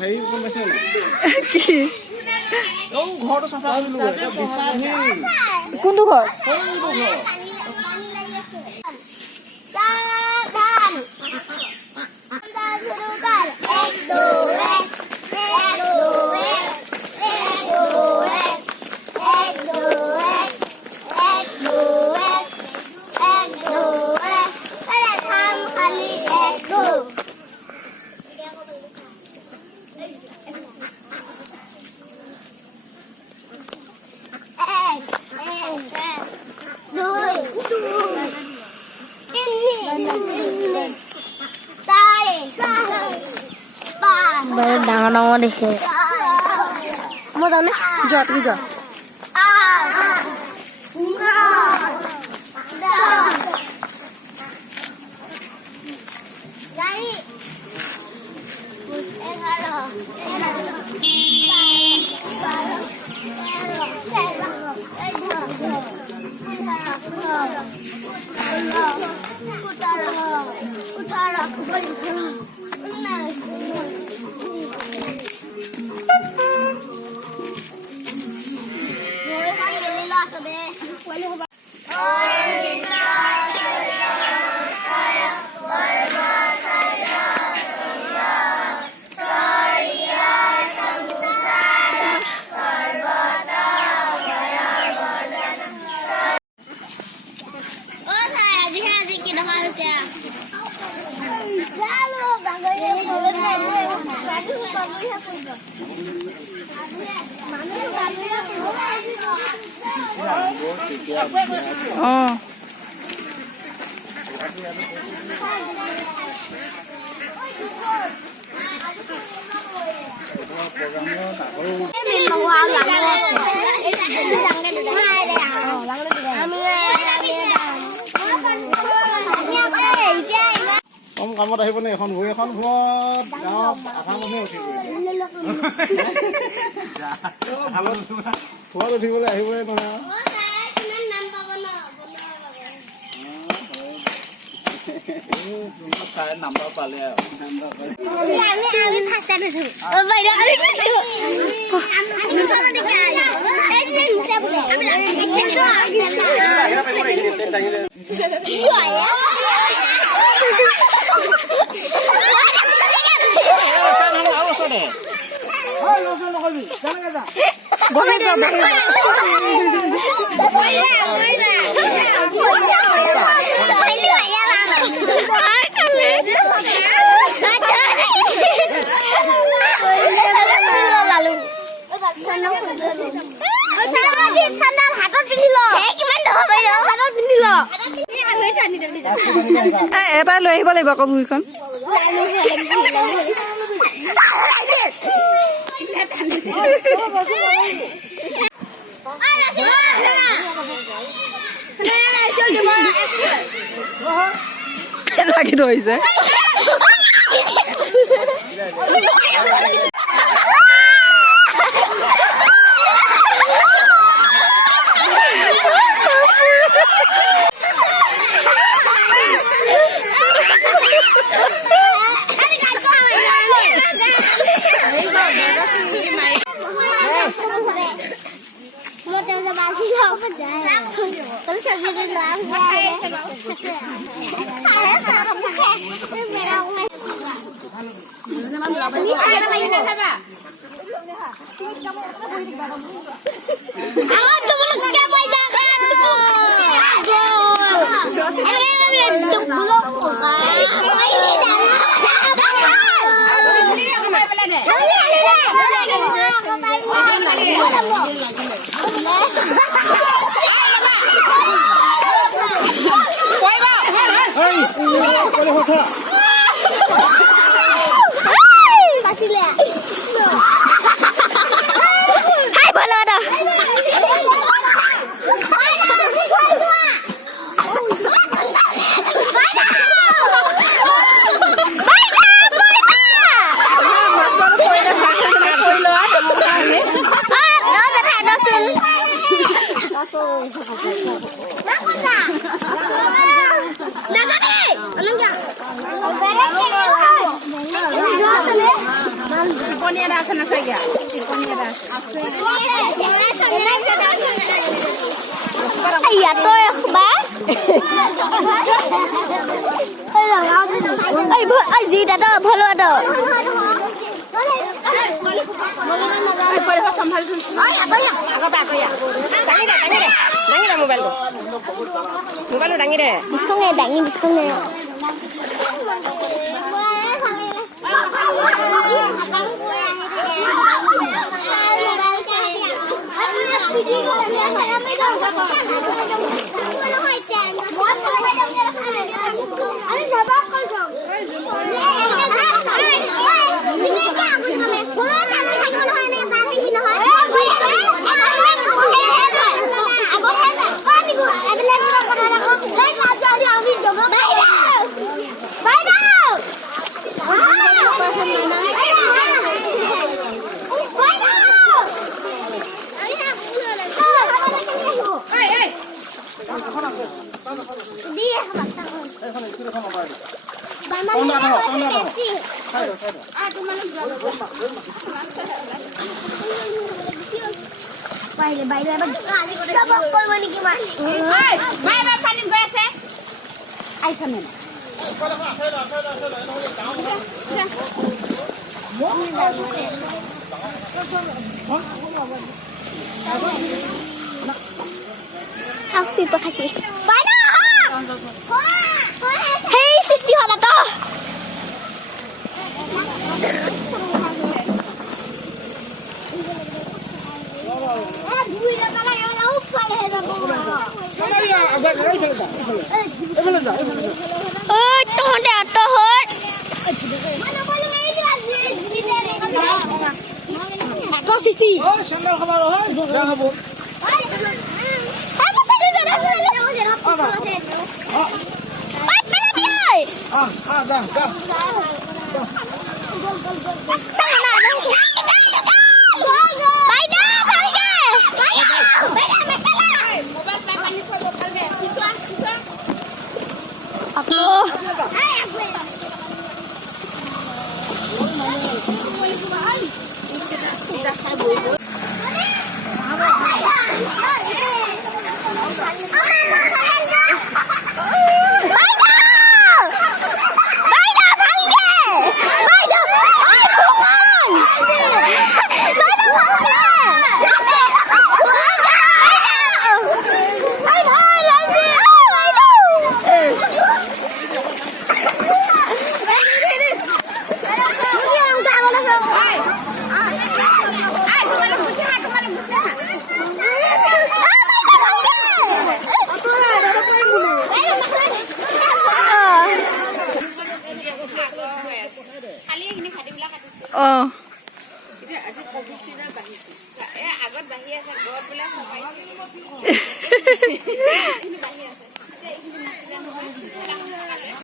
হেৰি কোন পাইছে নাই কি ঘৰটো চাফা কোনটো ঘৰ ডাঙৰ ডাঙৰ দেখে মই জানো যোৱা তুমি যোৱা কম কামত আহিব নে এখন ভূই এখন ভূৰত গাঁৱত আধা মানুহে উঠিব ভূৰত উঠিবলৈ আহিবই নহয় নাম্বাৰ পালে এটাই লৈ আহিব লাগিব আকৌ ভুইখন লাগি ধৰিছে টিকনি এটা আছে না চাগে টিকনি এটা আছে Iya to ya ba. Ai gì đã đó phalo đó. Bisa nggak dangi bisa nggak. Baile baile bag. Coba kau mana gimana? Mai panin gue se ai sana Aku terima kasih. Baik. Hei, sisti hot atau? Tunggu deh, tohut. Kau sisi. Oh, sandal kemana? Dah kamu. Dah. oh